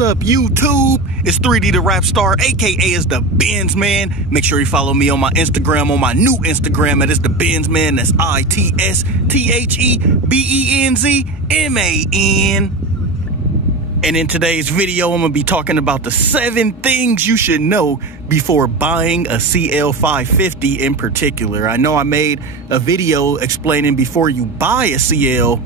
What's up, YouTube? It's 3D the Rap Star, aka is the Benz Man. Make sure you follow me on my Instagram, on my new Instagram. That is the Benz Man. That's ITSTHEBENZMAN. And in today's video, I'm gonna be talking about the 7 things you should know before buying a CL550 in particular. I know I made a video explaining before you buy a CL,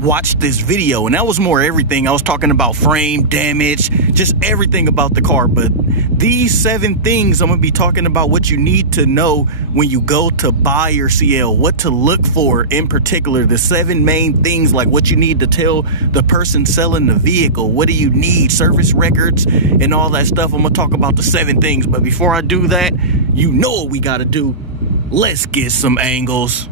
watch this video, and that was more everything. I was talking about frame damage, just everything about the car. But these 7 things, I'm gonna be talking about what you need to know when you go to buy your CL, what to look for in particular, the 7 main things, like what you need to tell the person selling the vehicle. What do you need? Service records and all that stuff. I'm gonna talk about the 7 things. But before I do that, you know what we gotta do. Let's get some angles.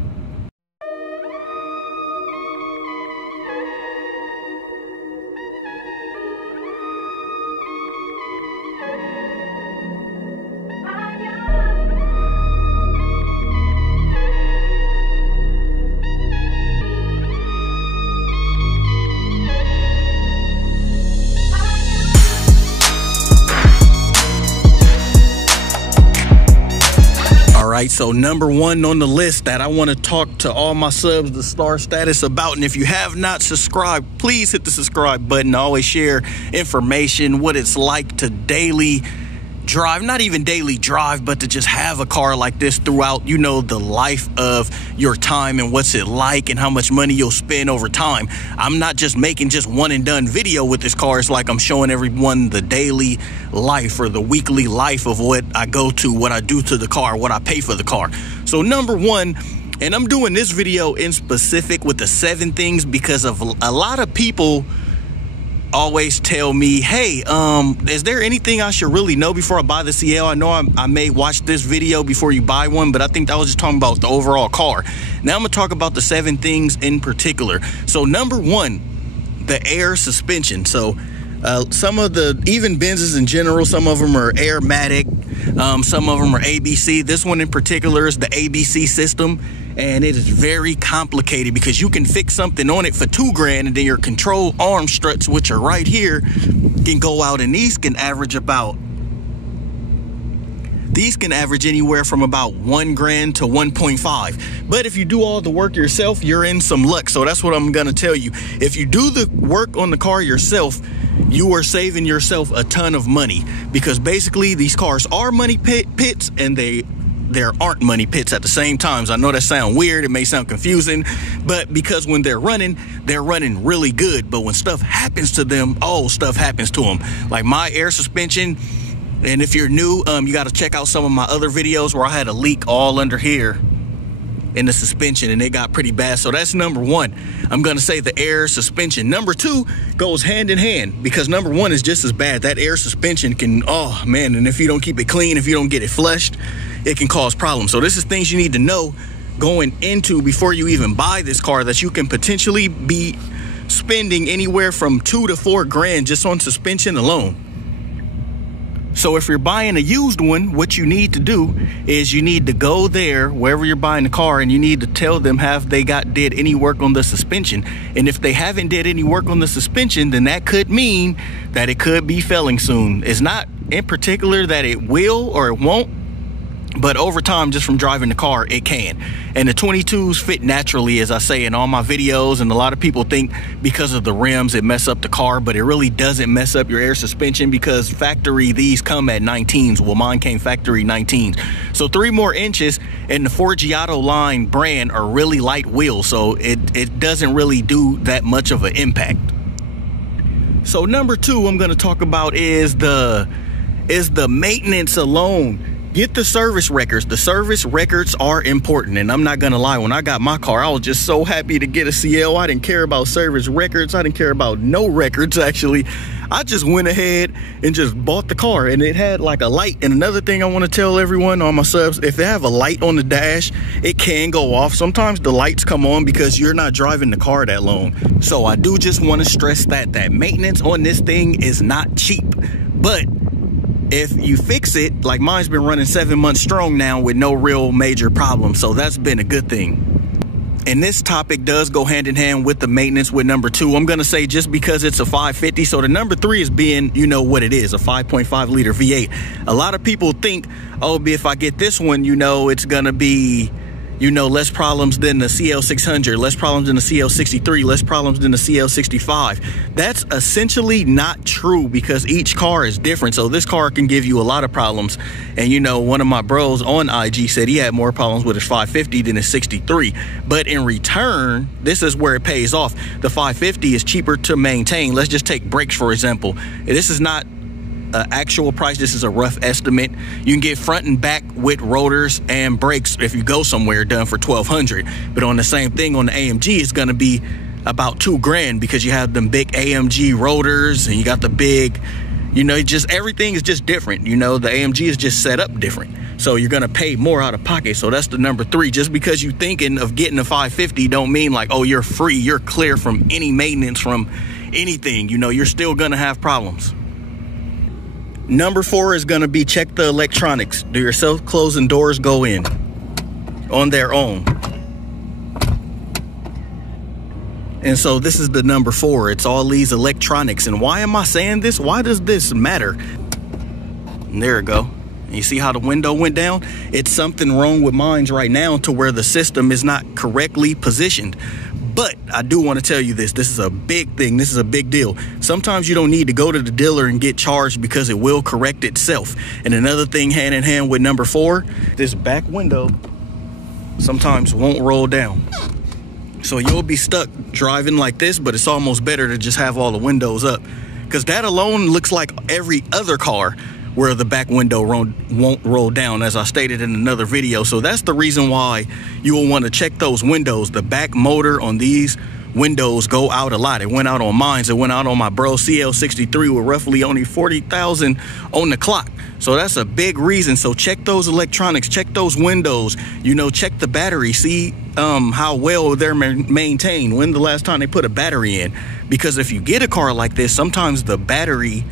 Alright, so number 1 on the list that I want to talk to all my subs, the star status, about, and if you have not subscribed, please hit the subscribe button. I always share information, what it's like to daily drive, not even daily drive, but to just have a car like this throughout, you know, the life of your time and what's it like and how much money you'll spend over time. I'm not just making just one and done video with this car. It's like I'm showing everyone the daily life or the weekly life of what I go to, what I do to the car, what I pay for the car. So number 1, and I'm doing this video in specific with the 7 things because of a lot of people always tell me, hey, is there anything I should really know before I buy the CL? I know I may watch this video before you buy one, but I think I was just talking about the overall car. Now I'm gonna talk about the 7 things in particular. So number 1, the air suspension. So some of the, even Benzes in general, some of them are Airmatic, some of them are ABC. This one in particular is the ABC system, and it is very complicated because you can fix something on it for $2 grand, and then your control arm struts, which are right here, can go out, and these can average anywhere from about $1 grand to 1.5. But if you do all the work yourself, you're in some luck. So that's what I'm gonna tell you. If you do the work on the car yourself, you are saving yourself a ton of money, because basically these cars are money pits, and there aren't money pits at the same times. I know that sounds weird, it may sound confusing, but because when they're running really good. But when stuff happens to them, stuff happens to them. Like my air suspension, and if you're new, you got to check out some of my other videos where I had a leak all under here in the suspension, and it got pretty bad. So that's number 1. I'm gonna say the air suspension. Number 2 goes hand in hand, because number 1 is just as bad. That air suspension can, oh man, and if you don't keep it clean, if you don't get it flushed, it can cause problems. So this is things you need to know going into before you even buy this car, that you can potentially be spending anywhere from $2 to 4 grand just on suspension alone. So if you're buying a used one, what you need to do is you need to go there wherever you're buying the car, and you need to tell them, have they did any work on the suspension? And if they haven't did any work on the suspension, then that could mean that it could be failing soon. It's not in particular that it will or it won't, but over time, just from driving the car, it can. And the 22s fit naturally, as I say in all my videos, and a lot of people think because of the rims it mess up the car, but it really doesn't mess up your air suspension, because factory, these come at 19s. Well, mine came factory 19s. So 3 more inches, and the Forgiato line brand are really light wheels, so it doesn't really do that much of an impact. So number 2 I'm gonna talk about is the maintenance alone. Get the service records. The service records are important, and I'm not gonna lie, when I got my car, I was just so happy to get a CL. I didn't care about service records. I didn't care about no records, actually. I just went ahead and just bought the car, and it had like a light. And another thing I want to tell everyone on my subs, if they have a light on the dash, it can go off. Sometimes the lights come on because you're not driving the car that long. So I do just want to stress that maintenance on this thing is not cheap. But if you fix it, like mine's been running 7 months strong now with no real major problems, so that's been a good thing. And this topic does go hand in hand with the maintenance with number 2. I'm going to say just because it's a 550. So the number 3 is being, you know what it is, a 5.5 liter V8. A lot of people think, oh, if I get this one, you know, it's going to be, you know, less problems than the CL600, less problems than the CL63, less problems than the CL65. That's essentially not true because each car is different. So this car can give you a lot of problems. And, you know, one of my bros on IG said he had more problems with his 550 than his 63. But in return, this is where it pays off. The 550 is cheaper to maintain. Let's just take brakes, for example. This is not actual price. This is a rough estimate. You can get front and back with rotors and brakes if you go somewhere done for $1,200. But on the same thing on the AMG, it's going to be about $2,000 because you have them big AMG rotors and you got the big, you know, just everything is just different. You know, the AMG is just set up different. So you're going to pay more out of pocket. So that's the number 3. Just because you're thinking of getting a 550 don't mean like, oh, you're free. You're clear from any maintenance, from anything. You know, you're still going to have problems. Number 4 is going to be check the electronics. Do your self-closing doors go in on their own? And so this is the number 4. It's all these electronics. And why am I saying this? Why does this matter? And there we go. And you see how the window went down? It's something wrong with mine right now to where the system is not correctly positioned. But I do want to tell you this. This is a big thing. This is a big deal. Sometimes you don't need to go to the dealer and get charged because it will correct itself. And another thing hand in hand with number 4, this back window sometimes won't roll down. So you'll be stuck driving like this, but it's almost better to just have all the windows up because that alone looks like every other car where the back window won't roll down, as I stated in another video. So that's the reason why you will want to check those windows. The back motor on these windows go out a lot. It went out on mine. It went out on my bro CL63 with roughly only 40,000 on the clock. So that's a big reason. So check those electronics, check those windows, you know, check the battery, see how well they're maintained. When the last time they put a battery in? Because if you get a car like this, sometimes the battery,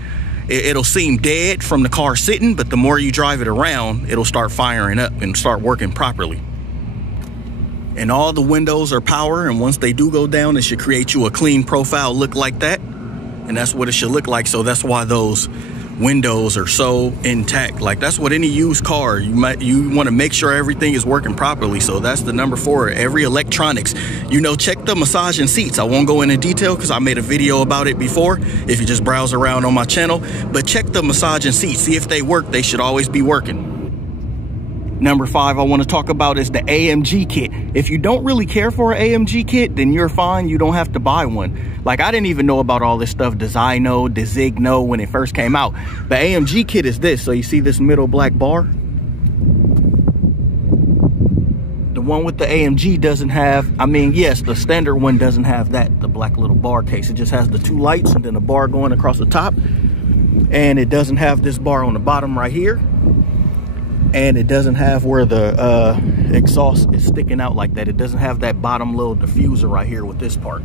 it'll seem dead from the car sitting, but the more you drive it around, it'll start firing up and start working properly. And all the windows are power, and once they do go down, it should create you a clean profile look like that. And that's what it should look like. So that's why those windows are so intact. Like that's what any used car, you want to make sure everything is working properly. So that's the number 4. Every electronics, you know, check the massaging seats. I won't go into detail because I made a video about it before if you just browse around on my channel, but check the massaging seats, see if they work. They should always be working. Number 5 I want to talk about is the AMG kit. If you don't really care for an AMG kit, then you're fine. You don't have to buy one. Like I didn't even know about all this stuff, Designo, Designo, when it first came out. The AMG kit is this. So you see this middle black bar? The one with the AMG doesn't have, I mean, yes, the standard one doesn't have that, the black little bar case. It just has the 2 lights and then a bar going across the top. And it doesn't have this bar on the bottom right here. And it doesn't have where the exhaust is sticking out like that. It doesn't have that bottom little diffuser right here with this part.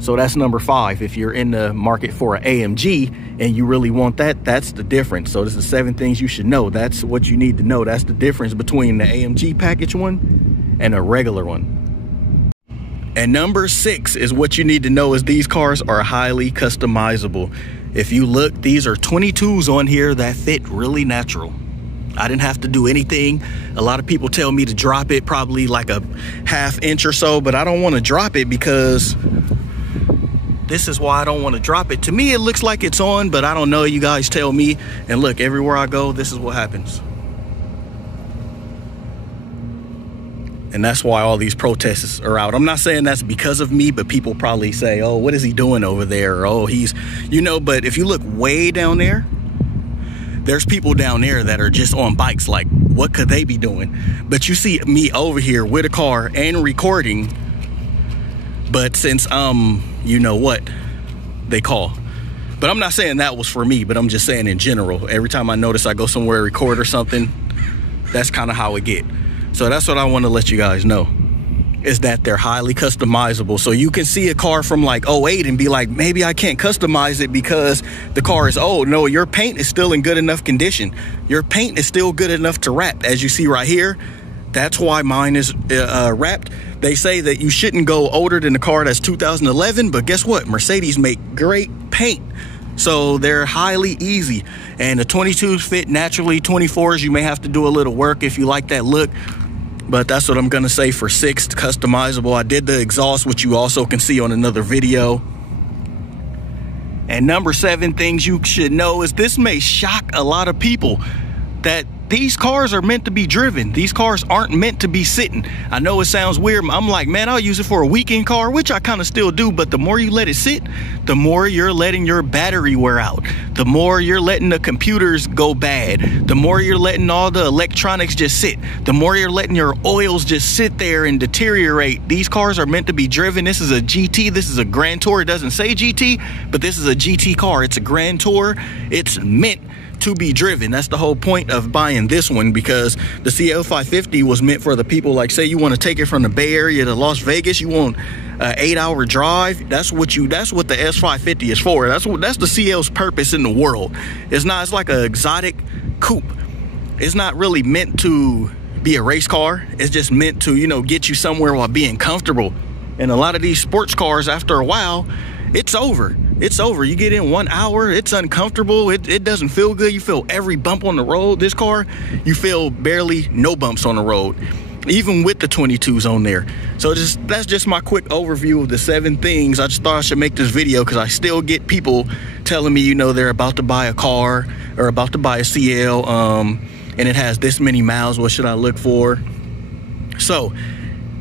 So that's number 5. If you're in the market for an AMG and you really want that, that's the difference. So this is 7 things you should know. That's what you need to know. That's the difference between the AMG package one and a regular one. And number 6 is what you need to know is these cars are highly customizable. If you look, these are 22s on here that fit really natural. I didn't have to do anything. A lot of people tell me to drop it probably like a ½ inch or so, but I don't want to drop it because this is why I don't want to drop it. To me, it looks like it's on, but I don't know. You guys tell me. And look, everywhere I go, this is what happens. And that's why all these protests are out. I'm not saying that's because of me, but people probably say, oh, what is he doing over there? Or, oh, he's, you know, but if you look way down there, there's people down there that are just on bikes. Like, what could they be doing? But you see me over here with a car and recording. But since, you know what they call. But I'm not saying that was for me, but I'm just saying in general. Every time I notice I go somewhere to record or something, that's kind of how it get. So that's what I want to let you guys know, is that they're highly customizable. So you can see a car from like 08 and be like, maybe I can't customize it because the car is old. No, your paint is still in good enough condition. Your paint is still good enough to wrap. As you see right here, That's why mine is wrapped. They say that you shouldn't go older than the car that's 2011, but guess what? Mercedes make great paint, so they're highly easy. And the 22s fit naturally. 24s, you may have to do a little work if you like that look, but that's what I'm gonna say for 6, customizable. I did the exhaust, which you also can see on another video. And number 7 things you should know is this may shock a lot of people, that these cars are meant to be driven. These cars aren't meant to be sitting. I know it sounds weird. I'm like, man, I'll use it for a weekend car, which I kind of still do, but the more you let it sit, the more you're letting your battery wear out. The more you're letting the computers go bad. The more you're letting all the electronics just sit. The more you're letting your oils just sit there and deteriorate. These cars are meant to be driven. This is a GT. This is a Grand Tour. It doesn't say GT, but this is a GT car. It's a Grand Tour. It's meant to be driven. That's the whole point of buying this one, because the CL550 was meant for the people, like, say you want to take it from the Bay Area to Las Vegas, you want an 8-hour drive. That's what the S550 is for. That's the CL's purpose in the world. It's like an exotic coupe. It's not really meant to be a race car. It's just meant to, you know, get you somewhere while being comfortable. And a lot of these sports cars, after a while, it's over. It's over. You get in 1 hour, it's uncomfortable. It doesn't feel good. You feel every bump on the road. This car, you feel barely no bumps on the road, even with the 22s on there. So that's just my quick overview of the 7 things. I just thought I should make this video because I still get people telling me, you know, they're about to buy a car or about to buy a CL, and it has this many miles. What should I look for? So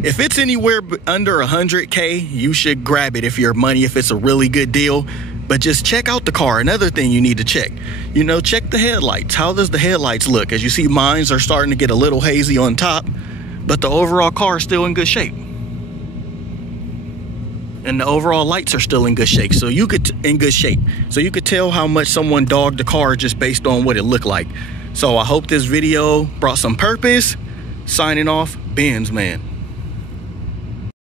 if it's anywhere under 100K, you should grab it if if it's a really good deal. But just check out the car. Another thing you need to check, you know, check the headlights. How does the headlights look? As you see, mines are starting to get a little hazy on top, but the overall car is still in good shape. And the overall lights are still in good shape. So you could tell how much someone dogged the car just based on what it looked like. So I hope this video brought some purpose. Signing off, Benz Man.